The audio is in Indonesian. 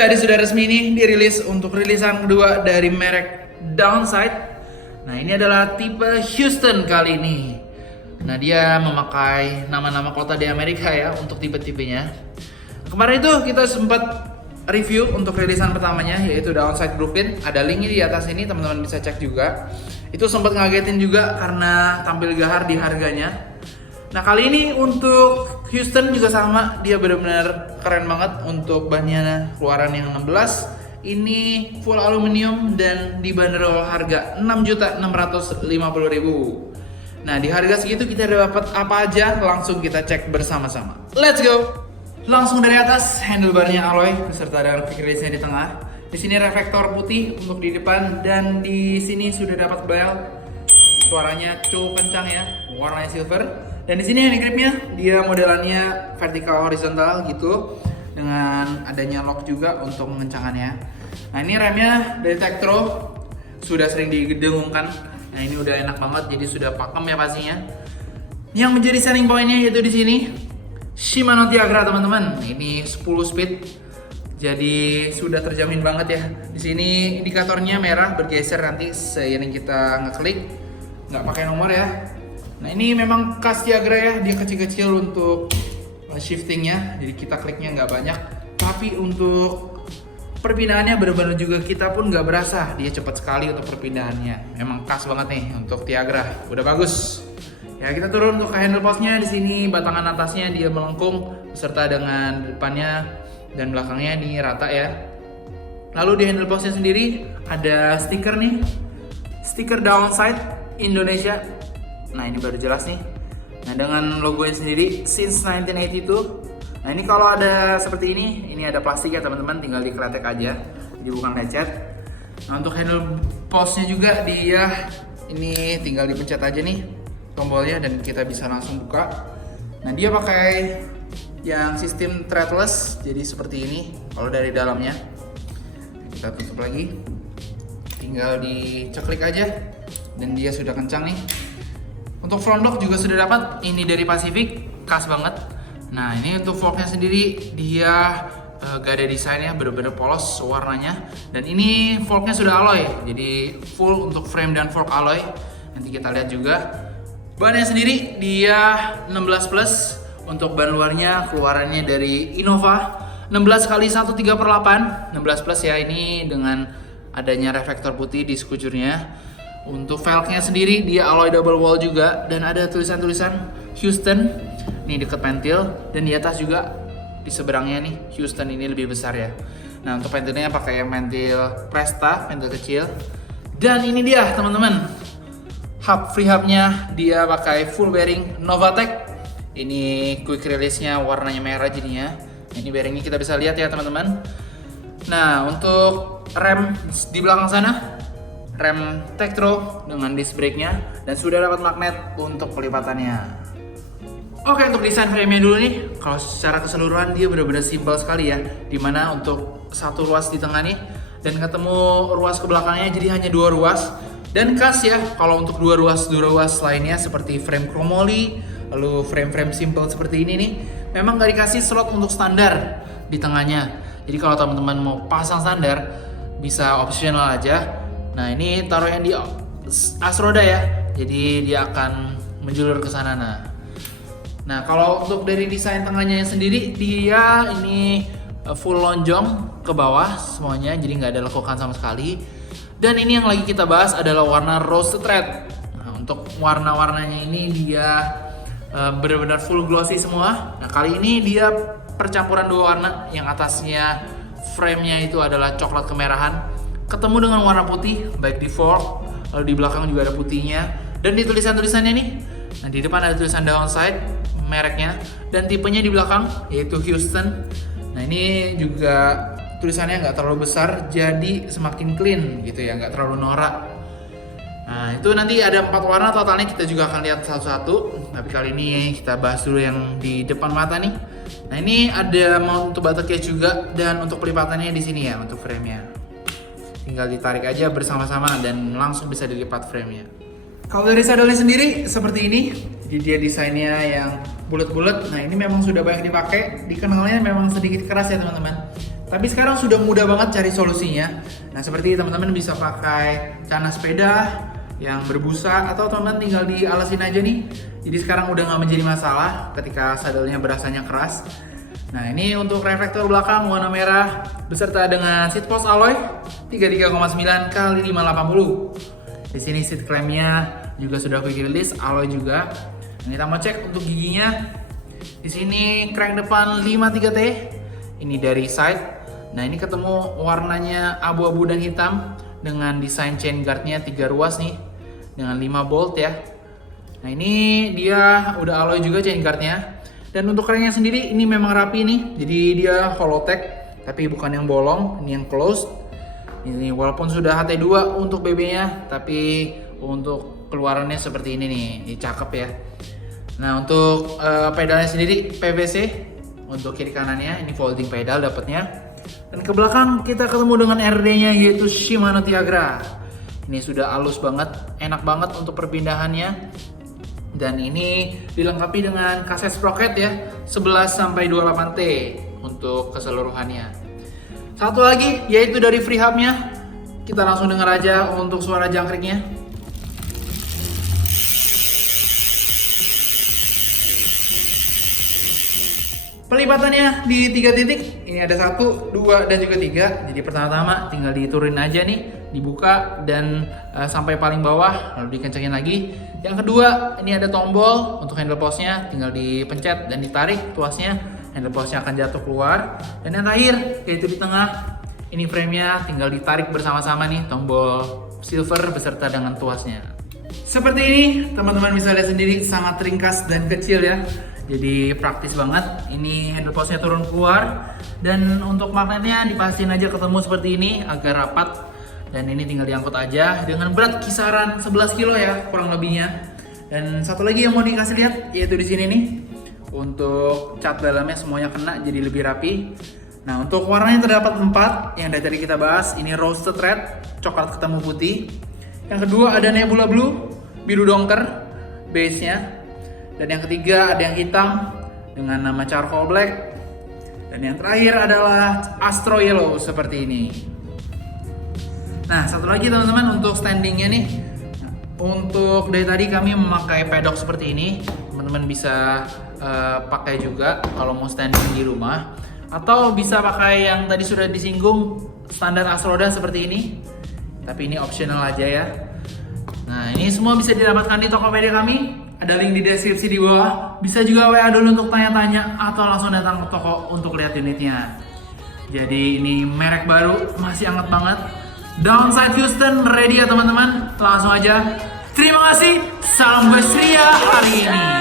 Jadi sudah resmi nih dirilis untuk rilisan kedua dari merek Downside. Nah ini adalah tipe Houston kali ini. Nah dia memakai nama-nama kota di Amerika ya untuk tipe-tipenya. Kemarin itu kita sempat review untuk rilisan pertamanya yaitu Downside Blueprint. Ada linknya di atas ini, teman-teman bisa cek juga. Itu sempat ngagetin juga karena tampil gahar di harganya. Nah kali ini untuk Houston juga sama, dia benar-benar keren banget untuk bannya keluaran yang 16. Ini full aluminium dan dibanderol harga 6.650.000. Nah di harga segitu kita dapat apa aja, langsung kita cek bersama-sama. Let's go! Langsung dari atas, handlebarnya alloy beserta dengan quick release-nya di tengah. Di sini reflektor putih untuk di depan dan di sini sudah dapat bel. Suaranya cukup kencang ya, warnanya silver. Dan di sini hand gripnya dia modelannya vertikal horizontal gitu dengan adanya lock juga untuk mengencangkannya. Nah ini remnya dari Tektro, sudah sering digedengungkan. Nah ini udah enak banget, jadi sudah pakem ya pastinya. Yang menjadi selling pointnya yaitu di sini Shimano Tiagra teman-teman. Ini 10 speed, jadi sudah terjamin banget ya. Di sini indikatornya merah bergeser nanti seiring kita ngeklik, nggak pakai nomor ya. Nah ini memang khas Tiagra ya, dia kecil-kecil untuk shiftingnya, jadi kita kliknya nggak banyak. Tapi untuk perpindahannya benar-benar juga kita pun nggak berasa, dia cepat sekali untuk perpindahannya. Memang khas banget nih untuk Tiagra, udah bagus. Ya kita turun untuk ke handle postnya, di sini batangan atasnya dia melengkung beserta dengan depannya dan belakangnya ini rata ya. Lalu di handle postnya sendiri ada stiker nih, stiker Downside Indonesia. Nah ini baru jelas nih. Nah dengan logonya sendiri since 1982. Nah ini kalau ada seperti ini ada plastik ya teman-teman, tinggal dikletek aja, jadi bukan lecet. Nah untuk handle postnya juga dia ini tinggal dipencet aja nih tombolnya dan kita bisa langsung buka. Nah dia pakai yang sistem threadless, jadi seperti ini kalau dari dalamnya. Kita tutup lagi, tinggal diceklik aja dan dia sudah kencang nih. Untuk front lock juga sudah dapat, ini dari Pacific, khas banget. Nah ini untuk forknya sendiri dia gak ada desainnya, bener-bener polos warnanya. Dan ini forknya sudah alloy, jadi full untuk frame dan fork alloy. Nanti kita lihat juga. Bannya sendiri dia 16 plus, untuk ban luarnya keluarannya dari Innova 16x1/3/8, 16 plus ya, ini dengan adanya reflektor putih di sekujurnya. Untuk velgnya sendiri dia alloy double wall juga dan ada tulisan-tulisan Houston nih deket pentil, dan di atas juga di seberangnya nih Houston ini lebih besar ya. Nah untuk pentilnya pakai yang pentil Presta, pentil kecil. Dan ini dia teman-teman, hub free hubnya dia pakai full bearing Novatec. Ini quick release-nya warnanya merah jadinya. Ini bearingnya kita bisa lihat ya teman-teman. Nah untuk rem di belakang sana, rem Tektro dengan disc brake-nya dan sudah dapat magnet untuk pelipatannya. Oke, untuk desain frame-nya dulu nih. Kalau secara keseluruhan dia benar-benar simpel sekali ya. Dimana untuk satu ruas di tengah nih dan ketemu ruas ke belakangnya, jadi hanya dua ruas. Dan khas ya, kalau untuk dua ruas lainnya seperti frame chromoly, lalu frame-frame simple seperti ini nih, memang gak dikasih slot untuk standar di tengahnya. Jadi kalau teman-teman mau pasang standar, bisa optional aja. Nah ini taruh yang di as roda ya, jadi dia akan menjulur ke sana. Nah kalau untuk dari desain tengahnya sendiri, dia ini full lonjong ke bawah semuanya, jadi nggak ada lekukan sama sekali. Dan ini yang lagi kita bahas adalah warna roasted red. Nah untuk warna-warnanya ini dia benar-benar full glossy semua. Nah kali ini dia percampuran dua warna, yang atasnya frame-nya itu adalah coklat kemerahan ketemu dengan warna putih, baik di fork, lalu di belakang juga ada putihnya. Dan di tulisan-tulisannya nih, nah di depan ada tulisan Downside, mereknya, dan tipenya di belakang yaitu Houston. Nah ini juga tulisannya nggak terlalu besar, jadi semakin clean gitu ya, nggak terlalu norak. Nah itu nanti ada 4 warna totalnya, kita juga akan lihat satu-satu. Tapi kali ini kita bahas dulu yang di depan mata nih. Nah ini ada mount untuk baterai juga, dan untuk pelipatannya di sini ya untuk frame-nya. Tinggal ditarik aja bersama-sama dan langsung bisa dilipat frame-nya. Kalau dari saddle-nya sendiri seperti ini, jadi dia desainnya yang bulat-bulat. Nah ini memang sudah banyak dipakai, dikenalnya memang sedikit keras ya teman-teman. Tapi sekarang sudah mudah banget cari solusinya. Nah, seperti teman-teman bisa pakai celana sepeda yang berbusa atau teman-teman tinggal dialasin aja nih. Jadi sekarang udah nggak menjadi masalah ketika sadelnya berasanya keras. Nah, ini untuk reflektor belakang warna merah beserta dengan seat post alloy 33,9 x 580. Di sini seat clampnya juga sudah quick release alloy juga. Nah, kita mau cek untuk giginya. Di sini crank depan 53T. Ini dari side. Nah, ini ketemu warnanya abu-abu dan hitam dengan desain chain guardnya 3 ruas nih dengan 5 bolt ya. Nah, ini dia udah alloy juga chain guardnya. Dan untuk cranknya sendiri ini memang rapi nih. Jadi dia Hollowtech tapi bukan yang bolong, ini yang closed. Ini walaupun sudah HT2 untuk BB-nya, tapi untuk keluarannya seperti ini nih, ini cakep ya. Nah, untuk pedalnya sendiri PVC untuk kiri kanannya, ini folding pedal dapatnya. Dan ke belakang kita ketemu dengan RD-nya yaitu Shimano Tiagra. Ini sudah halus banget, enak banget untuk perpindahannya. Dan ini dilengkapi dengan kaset sprocket ya, 11 sampai 28T untuk keseluruhannya. Satu lagi yaitu dari free hub-nya. Kita langsung dengar aja untuk suara jangkriknya. Pelipatannya di 3 titik, ini ada 1, 2, dan juga 3. Jadi pertama-tama tinggal diturunin aja nih, dibuka dan sampai paling bawah, lalu dikencengin lagi. Yang kedua, ini ada tombol untuk handle postnya, tinggal dipencet dan ditarik tuasnya, handle postnya akan jatuh keluar. Dan yang terakhir, yaitu di tengah, ini frame-nya tinggal ditarik bersama-sama nih, tombol silver beserta dengan tuasnya. Seperti ini, teman-teman bisa lihat sendiri, sangat ringkas dan kecil ya. Jadi praktis banget. Ini handle postnya turun keluar. Dan untuk magnetnya dipastiin aja ketemu seperti ini agar rapat. Dan ini tinggal diangkut aja dengan berat kisaran 11 kilo ya kurang lebihnya. Dan satu lagi yang mau dikasih lihat yaitu di sini nih. Untuk cat dalamnya semuanya kena jadi lebih rapi. Nah, untuk warnanya terdapat 4 yang dari tadi kita bahas. Ini roasted red, coklat ketemu putih. Yang kedua ada nebula blue, biru dongker base-nya. Dan yang ketiga ada yang hitam dengan nama charcoal black. Dan yang terakhir adalah astro yellow seperti ini. Nah, satu lagi teman-teman untuk standingnya nih. Untuk dari tadi kami memakai pedok seperti ini. Teman-teman bisa pakai juga kalau mau standing di rumah. Atau bisa pakai yang tadi sudah disinggung standar Asroda seperti ini. Tapi ini optional aja ya. Nah, ini semua bisa didapatkan di Tokopedia kami. Ada link di deskripsi di bawah. Bisa juga WA dulu untuk tanya-tanya atau langsung datang ke toko untuk lihat unitnya. Jadi ini merek baru, masih hangat banget. Downside Houston ready ya teman-teman. Langsung aja. Terima kasih. Salam Westria hari ini.